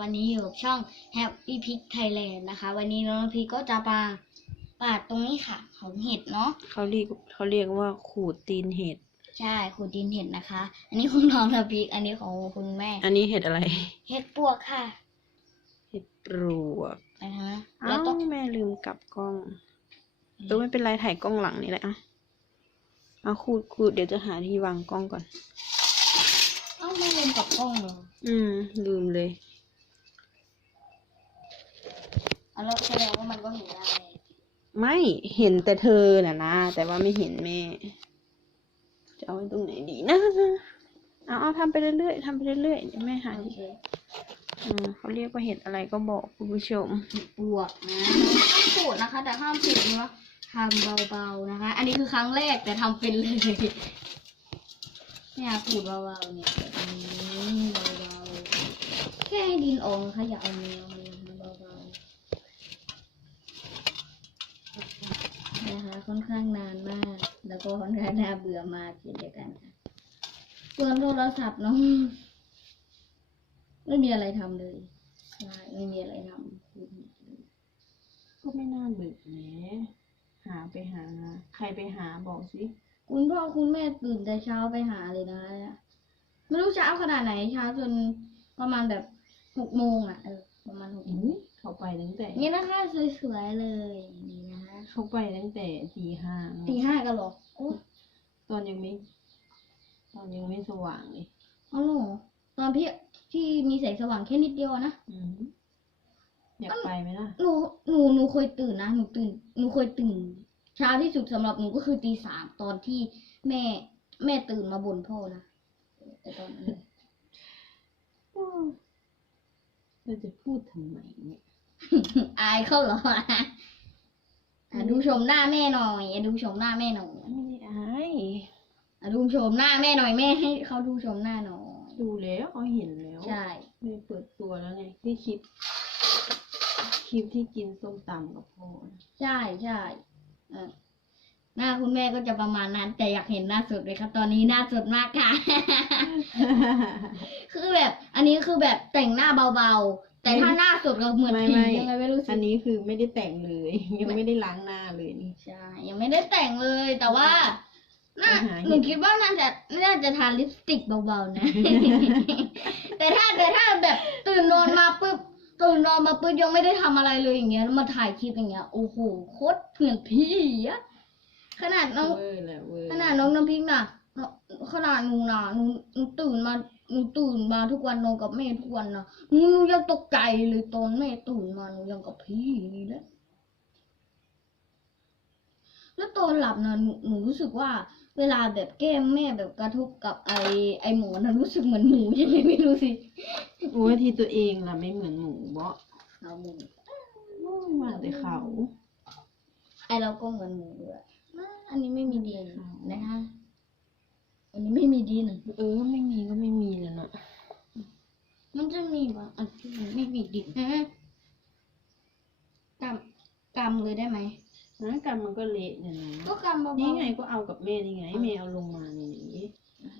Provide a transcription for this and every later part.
วันนี้อยู่กับช่อง Happy Pick Thailand นะคะ วันนี้น้องพีก็จะมาปาดตรงนี้ค่ะ ของเห็ดเนาะเขาเรียกเขาเรียกว่าขูดตีนเห็ด ใช่ขูดดินเห็ดนะคะ อันนี้ของน้องทพีกอันนี้ของคุณแม่ อันนี้เห็ดอะไร เห็ดปวกค่ะ เห็ดปลวกนะคะอ้าแล้ววต้องแม่ลืมกลับกล้องเออไม่เป็นไรถ่ายกล้องหลังนี่แหละอะเอาขูดขูดเดี๋ยวจะหาที่วางกล้องก่อนเอ้าไม่ลืมกับกล้องเหรออืม ลืมเลย เอาแล้วแสดงว่ามันก็เห็นได้ไม่เห็นแต่เธอน่ะนะ แต่ว่าไม่เห็นแม่ จะเอาไว้ตรงไหนดีนะ เอาเอาทำไปเรื่อยๆทำไปเรื่อยๆเดี๋ยวแม่หาโอที่เคอืมเขาเรียกว่าเห็ดอะไรก็บอกคุณผู้ชมเห็ดปวกนะห้ามขูดนะคะ แต่ห้ามผิดนะทำเบาๆนะคะ อันนี้คือครั้งแรกแต่ทำเป็นเลย เนี่ยขูดเบาๆเนี่ยแบบนี้เบาๆแค่ให้ดินออกนะคะอย่าเอาเนื้อมันเบาๆนะ คะค่อนข้างนานมาก แล้วก็ค่อนข้างน่าเบื่อมากเช่นเดียวกันค่ะเปลืองโทรศัพท์เนาะไม่มีอะไรทำเลยใช่ไม่มีอะไรทำขูดเห็ดเลยก็ไม่น่าเบื่อแหมหาไปหา ใครไปหาบอกสิคุณพ่อคุณแม่ตื่นแต่เช้าไปหาเลยนะไม่รู้เช้าขนาดไหนเช้าจนประมาณแบบหกโมงอะเออประมาณหกโมงเขาไปตั้งแต่นี่นะคะสวยๆเลยนี่นะคะ เขาไปตั้งแต่ตีห้าเนอะตีห้ากันเหรอโอ้ตอนยังไม่ ตอนยังไม่สว่างเลยเอาเหรอตอนพี่ที่มีแสงสว่างแค่นิดเดียวนะ อืมอยากไปไหมล่ะ หนูหนูหนูเคยตื่นนะหนูตื่นหนูเคยตื่น เช้าที่สุดสำหรับหนูก็คือตีสามตอนที่แม่ แม่ตื่นมาบ่นพ่อนะแต่ตอนนั้นเลยเราจะพูดทำไมเนี่ย อายเขาเหรอ อะดูชมหน้าแม่หน่อยอะดูชมหน้าแม่หน่อยไม่ได้อายอะดูชมหน้าแม่หน่อยแม่ให้เขาดูชมหน้าหน่อยดูแล้วเขาเห็นแล้วใช่ไม่เปิดตัวแล้วไงที่คลิปคลิปที่กินส้มตำกับพ่อนะใช่ใช่เออหน้าคุณแม่ก็จะประมาณนั้น แต่อยากเห็นหน้าสดเลยครับ ตอนนี้หน้าสดมากค่ะ คือแบบ อันนี้คือแบบแต่งหน้าเบาๆ แต่ถ้าหน้าสดก็เหมือนไม่ผีไม่ ยังไงไม่รู้สิอันนี้คือไม่ได้แต่งเลย ยังไม่ได้ล้างหน้าเลยนี่ ใช่ยังไม่ได้แต่งเลย แต่ว่าน่าไปหาเห็ดหนูคิดว่าน่าจะน่าจะทาลิปสติกเบาๆนะ แต่ถ้าแต่ถ้าแบบตื่นนอนมาปุ๊บตื่นนอนมาปุ๊บยังไม่ได้ทำอะไรเลยอย่างเงี้ยแล้วมาถ่ายคลิปอย่างเงี้ยโอ้โหโคตรเหมือนพี่อะขนาดน้อง เวอร์แหละเวอร์ขนาดน้องน้ำพริกน่ะเนอะขนาดหนูน่ะหนูหนูตื่นมา หนูตื่นมาทุกวันนอนกับแม่ทุกวันนะหนูหนูยังตกใจเลยตอนแม่ตื่นมาหนูยังกับพี่นี่แหละแล้วตอนหลับนะหนูหนูรู้สึกว่า เวลาแบบแก้มแม่แบบกระทบกับไอไอหมอนนะรู้สึกเหมือนหมูยังไงไม่รู้สิโอ้ยที่ตัวเองล่ะไม่เหมือนหมูเบาะเอาหมูมาแต่เขา ไอเราก็เหมือนหมูด้วยอันนี้ไม่มีดินนะคะ อันนี้ไม่มีดินเออไม่มีก็ไม่มีแล้วเนอะมันจะมีบางอันที่มันไม่มีดินฮะกำกำเลยได้ไหมนะกันมันก็เละเนี่ยนะก็กำเบาๆนี่ไงก็เอากับแม่นี่ไงแม่เอาลงมานี่นี่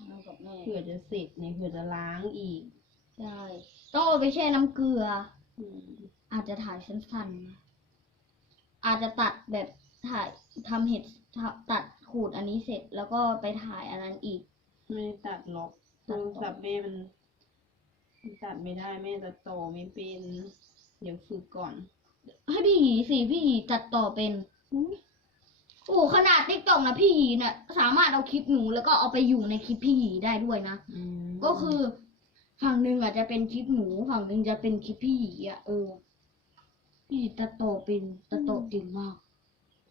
เอากับแม่เผื่อจะเสร็จนี่เผื่อจะล้างอีกใช่ต้องเอาไปแช่น้ำเกลืออืมอาจจะถ่ายสั้นๆนะอาจจะตัดแบบถ่ายทำเห็ดทำตัด ขูดอันนี้เสร็จแล้วก็ไปถ่ายอันนั้นอีก ไม่ได้ตัดหรอกตัโทดรต่อศัพท์แม่มันมันตัดไม่ได้แม่ตัดต่อไม่เป็น เดี๋ยวฝึกก่อน ให้พี่หยีสิพี่หยีตัดต่อเป็นอุ๊ยโอ้ขนาดติ๊กต็อกนะพี่หยีน่ะสามารถเอาคลิปหนูแล้วก็เอาไปอยู่ในคลิปพี่หยีได้ด้วยนะอืมก็คือฝั่งหนึ่งอาจจะเป็นคลิปหนูฝั่งหนึ่งจะเป็นคลิปพี่หยีอะเออพี่หยีตัดต่อเป็นตัดต่อเก่งมาก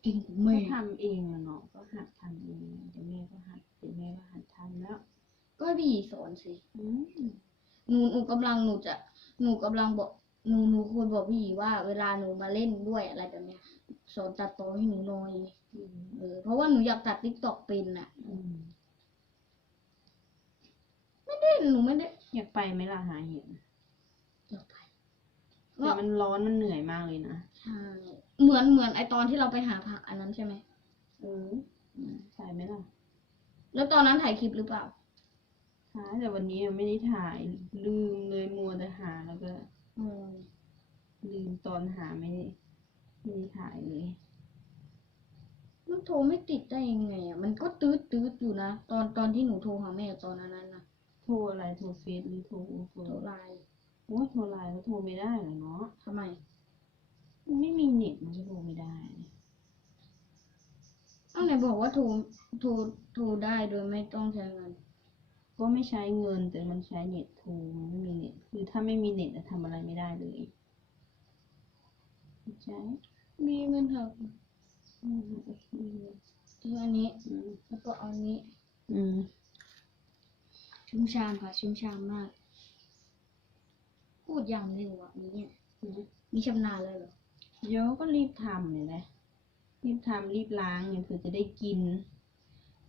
เก่งกว่าก็แม่ทำเองอะเนาะก็หัดทำเองเดี๋ยวแม่ก็หัดเดี๋ยวแม่ก็หัดทำแล้วก็ให้พี่หยีสอนสิอืมหนูหนูกำลังหนูจะหนูกำลังบอกหนูหนูควรบอกพี่หยีว่าเวลาหนูมาเล่นด้วยอะไรแบบเนี้ยสอนตัดต่อให้หนูหน่อยอืมเออเพราะว่าหนูอยากตัดติ๊กต็อกเป็นอะอืมไม่ได้หนูไม่ได้อยากไปไหมล่ะหาเห็ดอยากไป แต่ก็มันร้อนมันเหนื่อยมากเลยนะใช่เหมือนเหมือนไอตอนที่เราไปหาผักอันนั้นใช่ไหมเออใส่ไหมล่ะ แล้วตอนนั้นถ่ายคลิปหรือเปล่าหาแต่วันนี้ยังไม่ได้ถ่ายลืมเลยมัวแต่หาแล้วก็อ๋อมตอนหาไม่ได้ไม่ได้ถ่ายเลยมันโทรไม่ติดได้ยังไงอะมันก็ตืดตืดอยู่นะตอนตอนที่หนูโทรหาแม่ตอนนั้นนะโทรอะไรโทรเฟซหรือโทรโทรโทรไลน์ โอ้ยโทรไลน์ก็โทรไม่ได้เหรอเนาะทำไม มันไม่มีเน็ตมันก็โทรไม่ได้อ้าวไหนบอกว่าโทรโทรโทรได้โดยไม่ต้องใช้เงิน ก็ไม่ใช้เงินแต่มันใช้เน็ตโทรมันไม่มีเน็ตคือถ้าไม่มีเน็ตอะทำอะไรไม่ได้เลยใช่มีเงินเถอะอืมซื้ออันนี้อืมแล้วก็เอาอันนี้ อืมชุ่มชามค่ะชุ่มชามมาก พูดอย่างเร็วอะนี้เนี่ยอืมมีชำนาญเลยเหรอเดี๋ยวก็รีบทำเลยนะรีบทำรีบล้างเนี่ยเผื่อจะได้กิน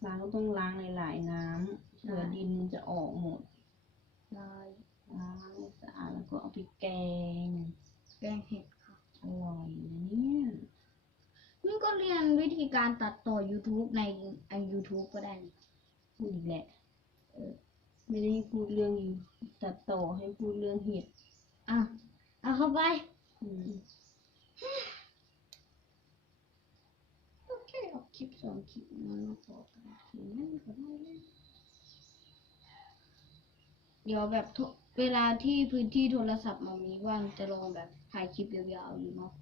ล้างก็ต้องล้างหลายๆน้ำเผื่อดินมันจะออกหมดลายล้างให้สะอาดแล้วก็เอาไปแกง แกงเห็ดค่ะอร่อยนะเนี่ยนี่ก็เรียนวิธีการตัดต่อ YouTube ในไอ YouTube ก็ได้นี่พูดอีกแหละเออไม่ได้พูดเรื่องตัดต่อให้พูดเรื่องเห็ด อะเอาเข้าไปอืมโอเคเอาคลิปสองคลิปนั้นมาต่อกันทีนั่นก็ได้เลยเดี๋ยวแบบเวลาที่พื้นที่โทรศัพท์มันมีว่างจะลองแบบถ่ายคลิปยาวๆอยู่เนาะ